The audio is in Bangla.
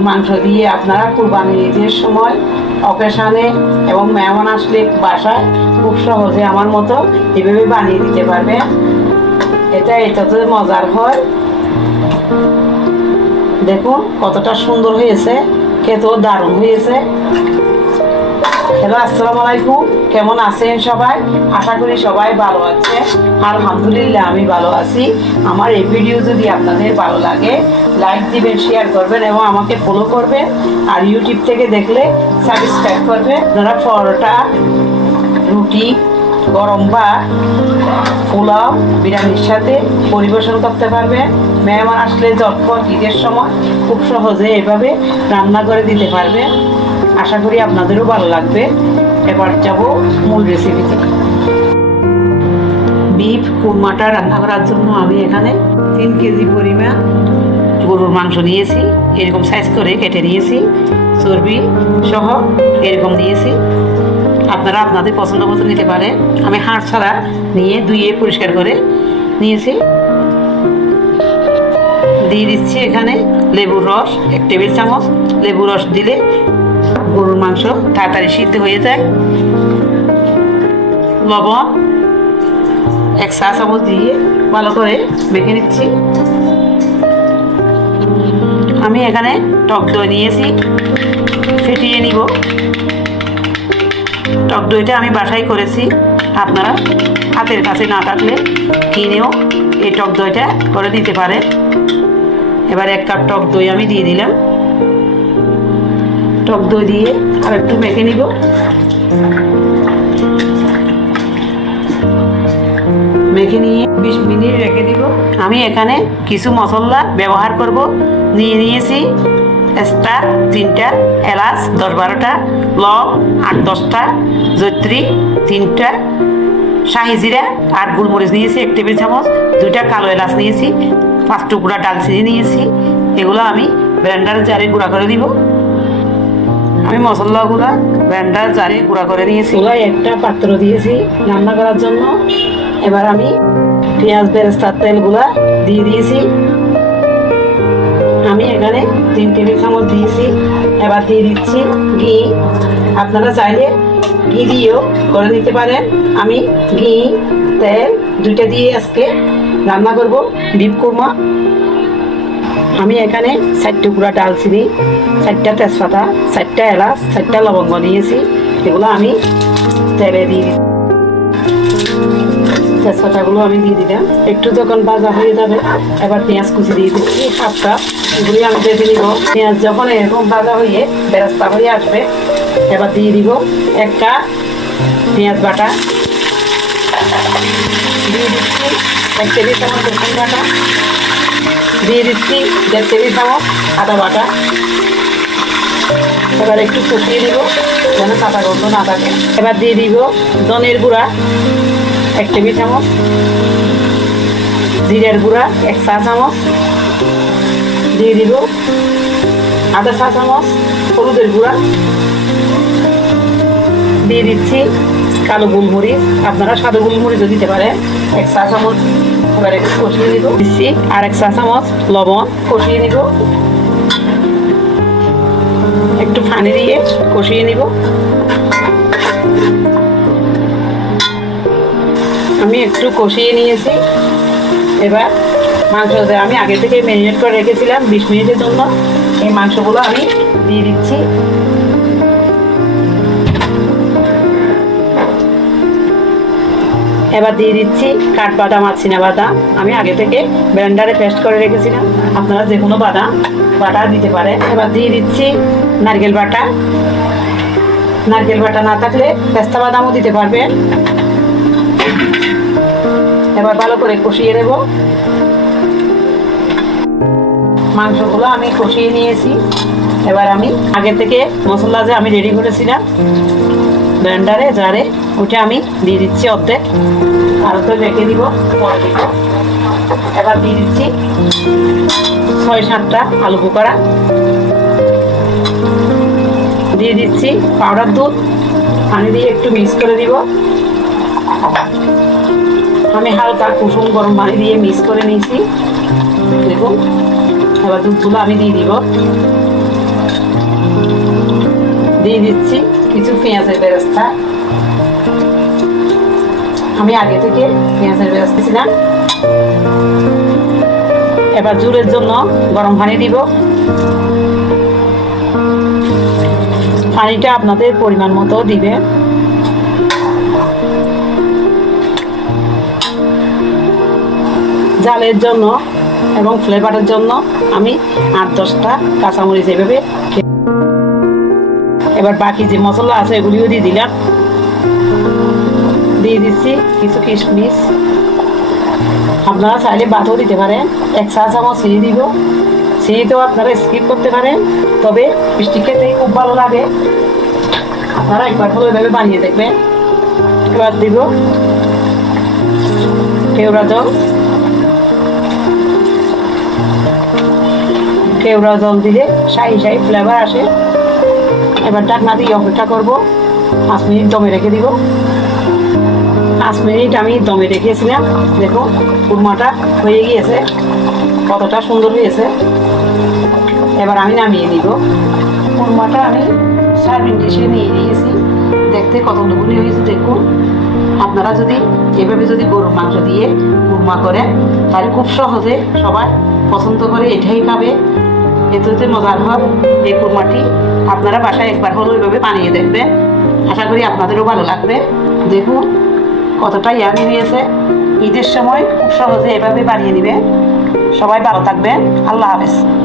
গরুর মাংস দিয়ে আপনারা কুরবানি ঈদের সময় অকেশানে এবং মেহমান আসলে বাসায় খুব সহজে আমার মতো এভাবে বানিয়ে দিতে পারবেন। এটা এটাতে মজার হয়। দেখুন, কতটা সুন্দর হয়েছে, খেতেও দারুণ হয়েছে। হ্যালো, আসসালামু আলাইকুম। কেমন আছেন সবাই? আশা করি সবাই ভালো আছে আলহামদুলিল্লাহ, আমি ভালো আছি। আমার এই ভিডিও যদি আপনাদের ভালো লাগে লাইক দিবেন শেয়ার করবেন এবং আমাকে ফলো করবেন আর ইউটিউব থেকে দেখলে সাবস্ক্রাইব করবেন আপনারা পরোটা, রুটি, গরম ভাত, পোলাও, বিরিয়ানির সাথে পরিবেশন করতে পারবেন মেহমান আসলে যখন ঈদের সময় খুব সহজে এভাবে রান্না করে দিতে পারবেন আশা করি আপনাদেরও ভালো লাগবে। এবার যাব মূল রেসিপিতে বিফ কুরমাটা রান্না করার জন্য আমি এখানে তিন কেজি পরিমাণ গরুর মাংস নিয়েছি, এরকম সাইজ করে কেটে নিয়েছি, চর্বি সহ এরকম দিয়েছি। আপনারা আপনাদের পছন্দ মতো নিতে পারেন। আমি হাড় ছাড়া নিয়ে ধুয়ে পরিষ্কার করে নিয়েছি। দিয়ে দিচ্ছি এখানে লেবুর রস, এক টেবিল চামচ লেবুর রস দিলে গরুর মাংস তাড়াতাড়ি সিদ্ধ হয়ে যায়। লবণ এক চা চামচ দিয়ে ভালো করে মেখে নিচ্ছি। এখানে টক দই নিয়েছি। ফেটিয়ে নিব। টক দইটা আমি বাসায় করেছি। আপনারা হাতের কাছে না থাকলে কিনেও এই টক দইটা করে দিতে পারেন। এবার এক কাপ টক দই আমি দিয়ে দিলাম। টক দই দিয়ে আর একটু মেখে নিব। মেখে নিয়ে বিশ মিনিট রেখে দিব। আমি এখানে কিছু মশলা ব্যবহার করব। নিয়ে নিয়েছি স্টার, তিনটা এলাচ, দশ বারোটা লং, আট দশটা জৈত্রী তিনটা শাহি জিরা আর গোলমরিচ নিয়েছি, এক টেবিল চামচ, দুইটা কালো এলাচ নিয়েছি, পাঁচ টুকরা ডালচিনি নিয়েছি। এগুলো আমি ব্লেন্ডার জারে গুঁড়া করে দিব। আমি মশলাগুলো ব্লেন্ডার জারে গুঁড়া করে নিয়েছি। একটা পাত্র দিয়েছি রান্না করার জন্য। এবার আমি পেঁয়াজ বেরেস্তার তেলগুলা দিয়ে দিয়েছি। আমি এখানে তিন টেবিল চামচ দিয়েছি। এবার দিয়ে দিচ্ছি ঘি। আপনারা চাইলে ঘি দিয়েও করে নিতে পারেন। আমি ঘি, তেল দুইটা দিয়ে আজকে রান্না করব ডিপ কুরমা। আমি এখানে চার টুকরা ডালচিনি, চারটা তেজপাতা, চারটা এলাচ, চারটা লবঙ্গ নিয়েছি। এগুলো আমি তেলে দিয়ে দিচ্ছি। তেজপাতাগুলো আমি দিয়ে দিলাম। একটু যখন ভাজা হয়ে যাবে, এবার পেঁয়াজ কুচি দিয়ে দিচ্ছি হাফ কাপ এগুলি আমি দিয়ে দিব পেঁয়াজ যখন এরকম ভাজা হয়ে বেরাস্তা হয়ে আসবে, এবার দিয়ে দিব এক কাপ পেঁয়াজ বাটা। দিয়ে দিচ্ছি এক টেবিল চামচ রসুন বাটা। দিয়ে দিচ্ছি দেড় টেবিল চামচ আদা বাটা। এবার একটু কষিয়ে দিব, যেন কাঁচা গন্ধ না থাকে। এবার দিয়ে দিব ধনের গুঁড়া। এক টেবিল চামচ। জিরের গুঁড়া, এক চা চামচ। দিয়ে দিব আধা চা চামচ, হলুদের গুঁড়া। দিয়ে দিচ্ছি কালো গোলমরিচ। আপনারা সাদা গোলমরিচও দিতে পারেন। এক চা চামচ এবার কষিয়ে দিব দিচ্ছি আর এক চা চামচ লবণ কষিয়ে নিব। একটু পানি দিয়ে কষিয়ে নিব। একটু কষিয়ে নিয়েছি। এবার মাংস আমি আগে থেকে ম্যারিনেট করে রেখেছিলাম বিশ মিনিটের জন্য। এই মাংসগুলো আমি দিয়ে দিচ্ছি। এবার দিয়ে দিচ্ছি কাঠবাদাম আর চিনা বাদাম আমি আগে থেকে ব্লেন্ডারে পেস্ট করে রেখেছিলাম। আপনারা যে কোনো বাদাম বাটা দিতে পারেন। এবার দিয়ে দিচ্ছি নারকেল বাটা। নারকেল বাটা না থাকলে পেস্তা বাদামও দিতে পারবেন। এবার ভালো করে কষিয়ে নেব। মাংসগুলো আমি কষিয়ে নিয়েছি। এবার আমি আগে থেকে মশলা যে আমি রেডি করেছিলাম ব্লেন্ডারে জারে ওটা আমি দিয়ে দিচ্ছি অর্ধেক। আর অর্ধেক রেখে দিব এবার দিয়ে দিচ্ছি ছয় সাতটা আলু বোকারা দিয়ে দিচ্ছি পাউডার দুধ। পানি দিয়ে একটু মিক্স করে দিব। আমি হালকা কুসুম গরম পানি দিয়ে মিক্স করে নিয়েছি। দেখুন এবার দুধগুলো আমি দিয়ে দিব। দিয়ে দিচ্ছি কিছু পেঁয়াজের বেরেস্তা। আমি আগে থেকে পেঁয়াজের বেরেস্তা ছিলাম। এবার জুলের জন্য গরম পানি দিব। পানিটা আপনাদের পরিমাণ মতো দিবে জালের জন্য এবং ফ্লেভারের জন্য আমি আট দশটা কাঁচামরিচ এভাবে এবার বাকি যে মশলা আছে এগুলিও দিয়ে দিলাম। দিয়ে দিচ্ছি কিছু কিশমিশ। আপনারা চাইলে বাতও দিতে পারেন। এক চা চামচ চিনি দিব। চিনিতেও আপনারা স্কিপ করতে পারেন। তবে মিষ্টি খেতে খুব ভালো লাগে। আপনারা একবার হলো এভাবে বানিয়ে দেখবেন। এবার দিব কেওড়া জল। কেওড়া জল দিলে শাহি শাহি ফ্লেভার আসে। এবার ডাকনা দিয়ে অপেক্ষা করব। পাঁচ মিনিট দমে রেখে দিব। পাঁচ মিনিট আমি দমে রেখেছিলাম। দেখো কুরমাটা হয়ে গিয়েছে। কতটা সুন্দর হয়েছে। এবার আমি নামিয়ে নিব। কুরমাটা আমি সার্ভিং ডিশে নিয়ে নিয়েছি। দেখতে কত হয়েছে, দেখুন। আপনারা যদি এভাবে যদি গরুর মাংস দিয়ে কুরমা করেন, তাহলে খুব সহজে সবাই পছন্দ করে এটাই খাবে। এতে মজার হয় এই কুরমাটি। আপনারা বাসায় একবার হলো ওইভাবে বানিয়ে দেখবে। আশা করি আপনাদেরও ভালো লাগবে। দেখুন, কতটা ইয়ামি হয়েছে। ঈদের সময় খুব সহজে এভাবে বানিয়ে নেবে। সবাই ভালো থাকবেন। আল্লাহ হাফেজ।